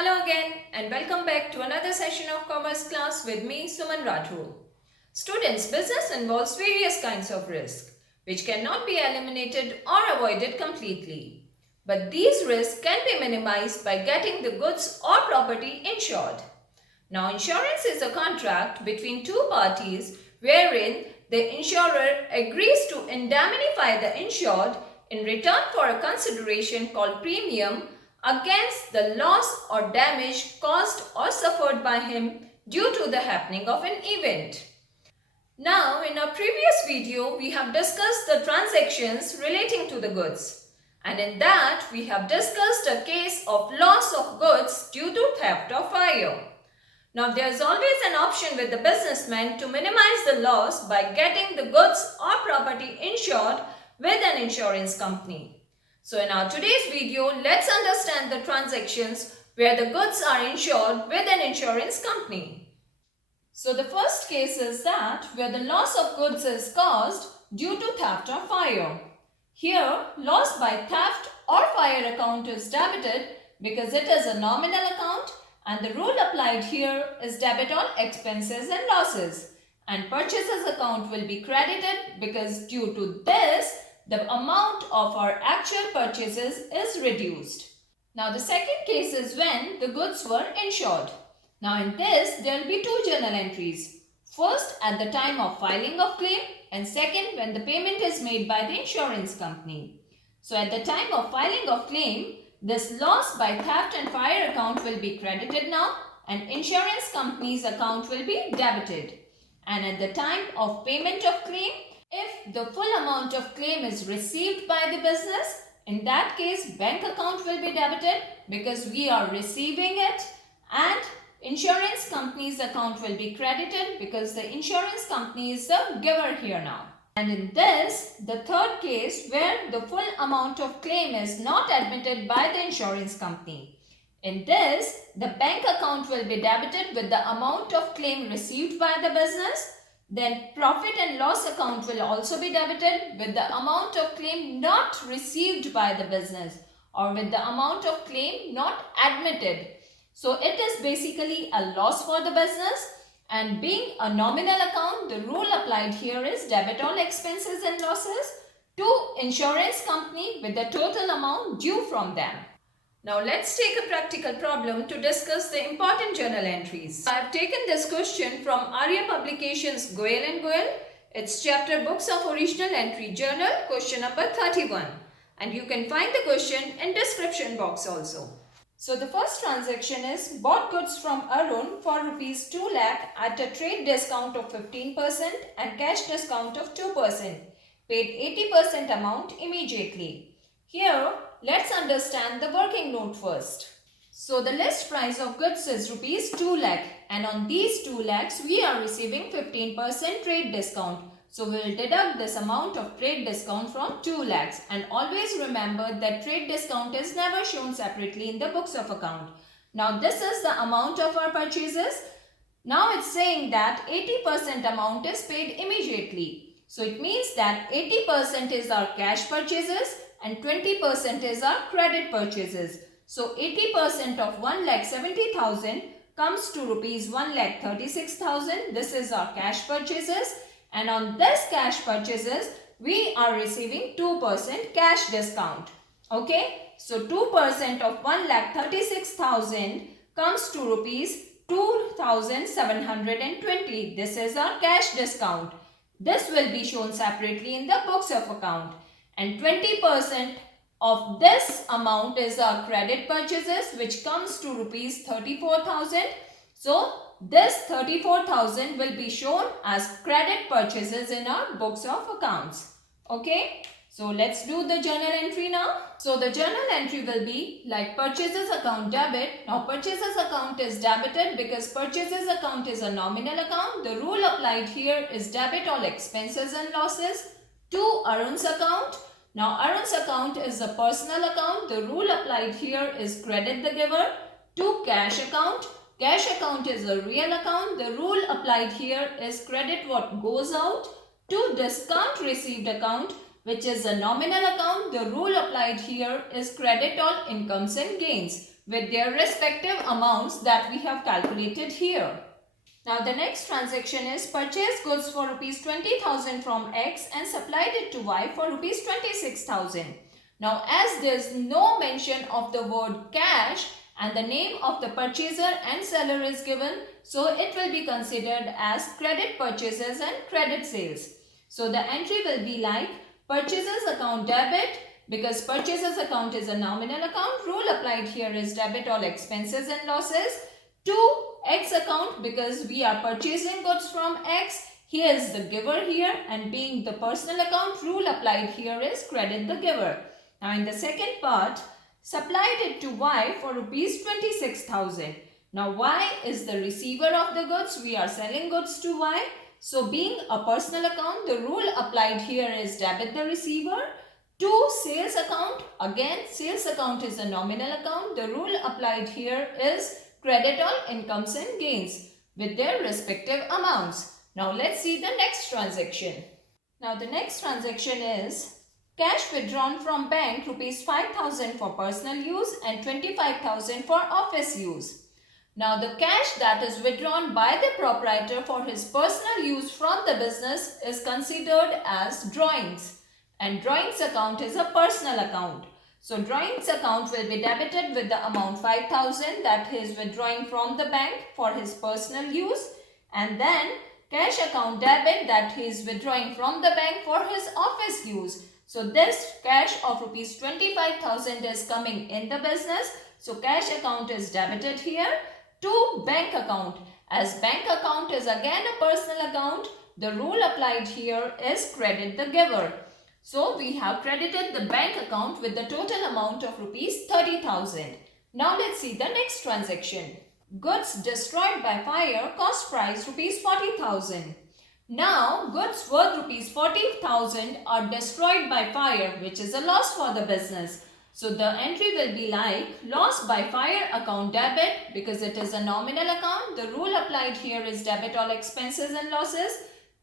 Hello again and welcome back to another session of commerce class with me Suman Rathore. Students, business involves various kinds of risk which cannot be eliminated or avoided completely. But these risks can be minimized by getting the goods or property insured. Now, insurance is a contract between two parties wherein the insurer agrees to indemnify the insured in return for a consideration called premium against the loss or damage caused or suffered by him due to the happening of an event. Now, in our previous video, we have discussed the transactions relating to the goods. And in that, we have discussed a case of loss of goods due to theft or fire. Now, there is always an option with the businessman to minimize the loss by getting the goods or property insured with an insurance company. So, in our today's video, let's understand the transactions where the goods are insured with an insurance company. So, the first case is that where the loss of goods is caused due to theft or fire. Here, loss by theft or fire account is debited because it is a nominal account. And the rule applied here is debit all expenses and losses. And purchases account will be credited because due to this, the amount of our actual purchases is reduced. Now the second case is when the goods were insured. Now in this, there will be two journal entries. First, at the time of filing of claim, and second, when the payment is made by the insurance company. So at the time of filing of claim, this loss by theft and fire account will be credited now and insurance company's account will be debited. And at the time of payment of claim, if the full amount of claim is received by the business, in that case bank account will be debited because we are receiving it, and insurance company's account will be credited because the insurance company is the giver here now. And in this, the third case where the full amount of claim is not admitted by the insurance company. In this, the bank account will be debited with the amount of claim received by the business. Then profit and loss account will also be debited with the amount of claim not received by the business or with the amount of claim not admitted. So it is basically a loss for the business. And being a nominal account, the rule applied here is debit all expenses and losses to insurance company with the total amount due from them. Now let's take a practical problem to discuss the important journal entries. I have taken this question from Arya Publications Goel and Goel. It's chapter Books of Original Entry Journal, question number 31. And you can find the question in description box also. So the first transaction is bought goods from Arun for rupees 2 lakh at a trade discount of 15% and cash discount of 2%. Paid 80% amount immediately. Here, let's understand the working note first. So the list price of goods is rupees 2 lakh and on these 2 lakhs we are receiving 15% trade discount. So we will deduct this amount of trade discount from 2 lakhs, and always remember that trade discount is never shown separately in the books of account. Now this is the amount of our purchases. Now it's saying that 80% amount is paid immediately. So it means that 80% is our cash purchases and 20% is our credit purchases. So 80% of 1,70,000 comes to rupees 1,36,000. This is our cash purchases. And on this cash purchases, we are receiving 2% cash discount. Okay. So 2% of 1,36,000 comes to rupees 2,720. This is our cash discount. This will be shown separately in the books of account. And 20% of this amount is our credit purchases, which comes to rupees 34,000. So this 34,000 will be shown as credit purchases in our books of accounts. Okay. So let's do the journal entry now. So the journal entry will be like purchases account debit. Now purchases account is debited because purchases account is a nominal account. The rule applied here is debit all expenses and losses to Arun's account. Now Arun's account is a personal account. The rule applied here is credit the giver to cash account. Cash account is a real account. The rule applied here is credit what goes out to discount received account, which is a nominal account. The rule applied here is credit all incomes and gains with their respective amounts that we have calculated here. Now the next transaction is purchase goods for rupees 20,000 from X and supplied it to Y for rupees 26,000. Now as there is no mention of the word cash and the name of the purchaser and seller is given, so it will be considered as credit purchases and credit sales. So the entry will be like purchases account debit, because purchases account is a nominal account. Rule applied here is debit all expenses and losses. To X account, because we are purchasing goods from X, he is the giver here, and being the personal account, rule applied here is credit the giver. Now in the second part, supplied it to Y for rupees 26,000. Now Y is the receiver of the goods. We are selling goods to Y. So being a personal account, the rule applied here is debit the receiver. To sales account, again sales account is a nominal account. The rule applied here is credit all incomes and gains with their respective amounts. Now let's see the next transaction. Now the next transaction is cash withdrawn from bank rupees 5,000 for personal use and 25,000 for office use. Now the cash that is withdrawn by the proprietor for his personal use from the business is considered as drawings, and drawings account is a personal account. So drawings account will be debited with the amount 5,000 that he is withdrawing from the bank for his personal use, and then cash account debit that he is withdrawing from the bank for his office use. So this cash of rupees 25,000 is coming in the business. So cash account is debited here. To bank account, as bank account is again a personal account, the rule applied here is credit the giver. So we have credited the bank account with the total amount of rupees 30,000. Now let's see the next transaction. Goods destroyed by fire cost price rupees 40,000. Now goods worth rupees 40,000 are destroyed by fire, which is a loss for the business. So the entry will be like loss by fire account debit, because it is a nominal account. The rule applied here is debit all expenses and losses.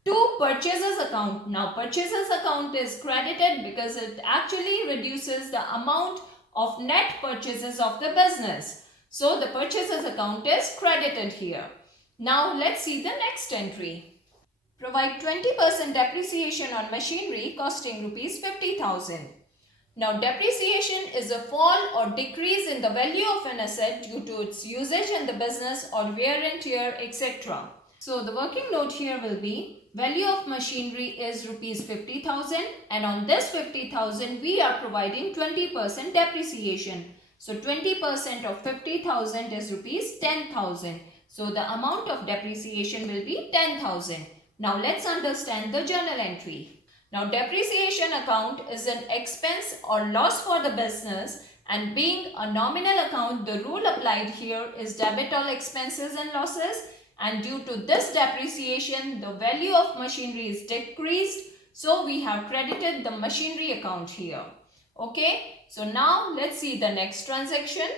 To purchases account. Now purchases account is credited because it actually reduces the amount of net purchases of the business. So the purchases account is credited here. Now let's see the next entry. Provide 20% depreciation on machinery costing rupees 50,000. Now depreciation is a fall or decrease in the value of an asset due to its usage in the business or wear and tear, etc. So the working note here will be value of machinery is rupees 50,000, and on this 50,000 we are providing 20% depreciation. So 20% of 50,000 is rupees 10,000. So the amount of depreciation will be 10,000. Now let's understand the journal entry. Now depreciation account is an expense or loss for the business, and being a nominal account, the rule applied here is debit all expenses and losses, and due to this depreciation the value of machinery is decreased, so we have credited the machinery account here. Okay, so now let's see the next transaction.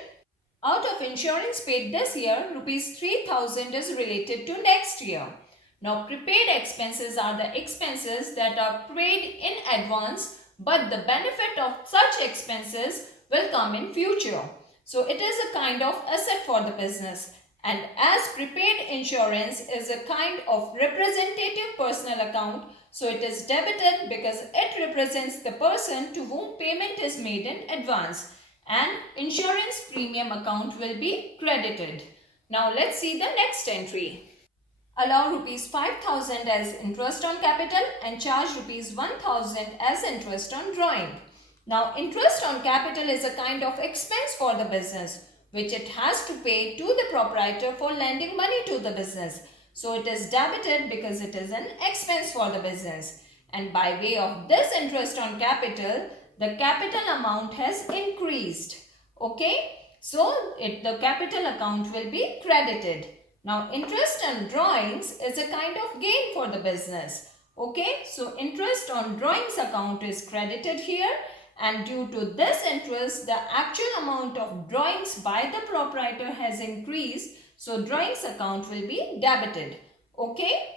Out of insurance paid this year, rupees 3,000 is related to next year. Now prepaid expenses are the expenses that are paid in advance, but the benefit of such expenses will come in future. So it is a kind of asset for the business, and as prepaid insurance is a kind of representative personal account, so it is debited because it represents the person to whom payment is made in advance, and insurance premium account will be credited. Now let's see the next entry. Allow rupees 5,000 as interest on capital and charge rupees 1,000 as interest on drawing. Now interest on capital is a kind of expense for the business which it has to pay to the proprietor for lending money to the business. So it is debited because it is an expense for the business. And by way of this interest on capital, the capital amount has increased. Okay, so the capital account will be credited. Now interest on drawings is a kind of gain for the business. Okay, so interest on drawings account is credited here, and due to this interest the actual amount of drawings by the proprietor has increased, so drawings account will be debited. Okay.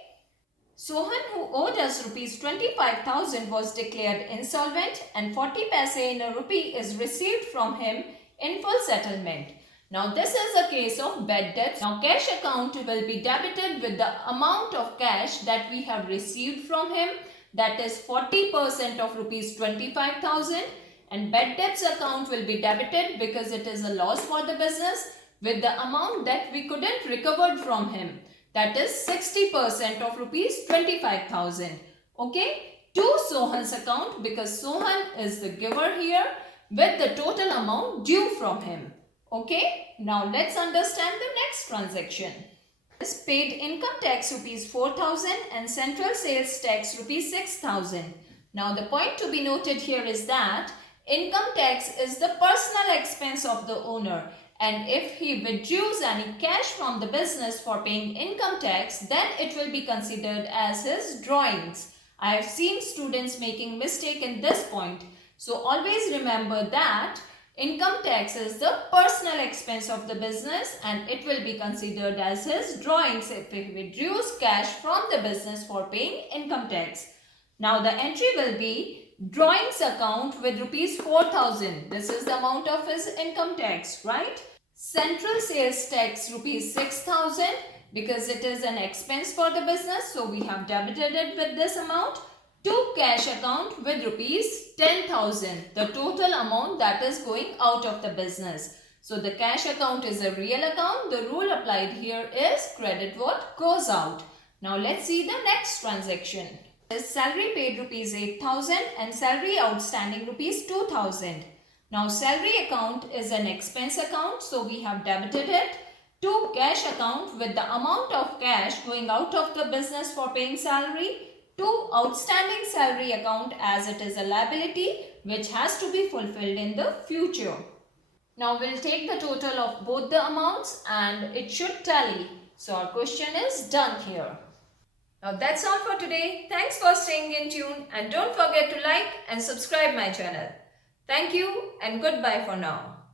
Sohan, who owed us rupees 25,000, was declared insolvent and 40 paise in a rupee is received from him in full settlement. Now this is a case of bad debts. Now cash account will be debited with the amount of cash that we have received from him, that is 40% of rupees 25,000, and bad debts account will be debited because it is a loss for the business with the amount that we couldn't recover from him, that is 60% of rupees 25,000. Okay, to Sohan's account because Sohan is the giver here with the total amount due from him. Okay, now let's understand the next transaction. Is paid income tax rupees 4,000 and central sales tax rupees 6,000. Now the point to be noted here is that income tax is the personal expense of the owner, and if he withdraws any cash from the business for paying income tax, then it will be considered as his drawings. I have seen students making mistake in this point. So always remember that income tax is the personal expense of the business and it will be considered as his drawings if he withdraws cash from the business for paying income tax. Now the entry will be drawings account with rupees 4,000. This is the amount of his income tax, right? Central sales tax rupees 6,000 because it is an expense for the business, so we have debited it with this amount. To cash account with rupees 10,000, the total amount that is going out of the business. So the cash account is a real account. The rule applied here is credit what goes out. Now let's see the next transaction. Salary paid rupees 8,000 and salary outstanding rupees 2,000. Now salary account is an expense account, so we have debited it. To cash account with the amount of cash going out of the business for paying salary. To outstanding salary account as it is a liability which has to be fulfilled in the future. Now we'll take the total of both the amounts and it should tally. So our question is done here. Now that's all for today. Thanks for staying in tune and don't forget to like and subscribe my channel. Thank you and goodbye for now.